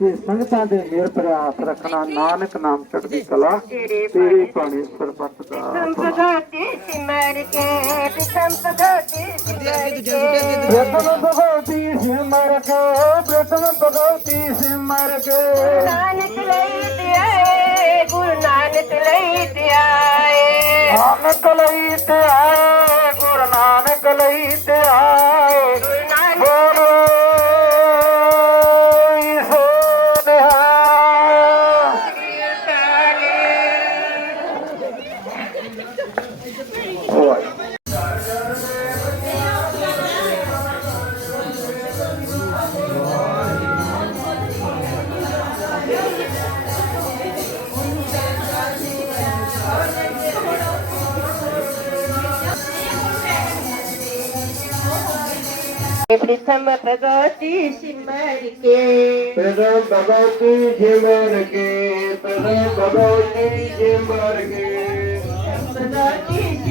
ਤੇ ਸੰਗਤਾਂ ਦੇ ਮੇਰ ਪ੍ਰਿਆਸ ਰੱਖਣਾ, ਨਾਨਕ ਨਾਮ ਚੜ੍ਹਦੀ ਕਲਾ, ਤੇਰੀ ਬਾਣੀ ਸਰਬੱਤ ਦਾ ਸੰਪਦਾਤੀ ਸਿਮਰ ਕੇ ਸੰਪਦਾਤੀ ਸਿਮਰ ਕੇ ਪ੍ਰਥਮ ਭਗਵਤੀ ਸਿਮਰ ਕੇ ਪ੍ਰਥਮ ਭਗਵਤੀ ਸਿਮਰ ਕੇ। ਨਾਨਕ ਲਈ ਤੇ ਆਏ ਗੁਰੂ ਨਾਨਕ ਲਈ ਤੇ ਆਏ ਨਾਨਕ ਲਈ ਤੇ ਆਏ, ਗੁਰੂ ਨਾਨਕ ਲਈ ਤੇ ਆਏ। प्रथम भगवती सिमर के। प्रथम भगवती झिमर के प्रथम भगवती झिमर के। भगवती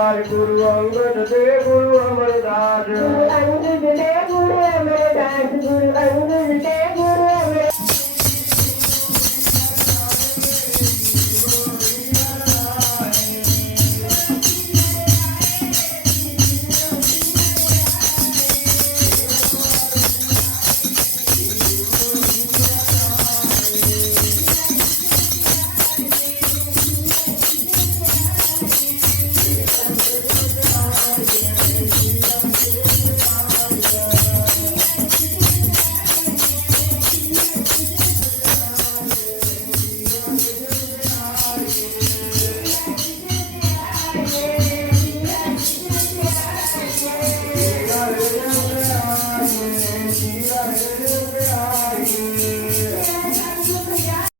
আমার গুরু অঙ্গদ দেব গুরু আমার দাস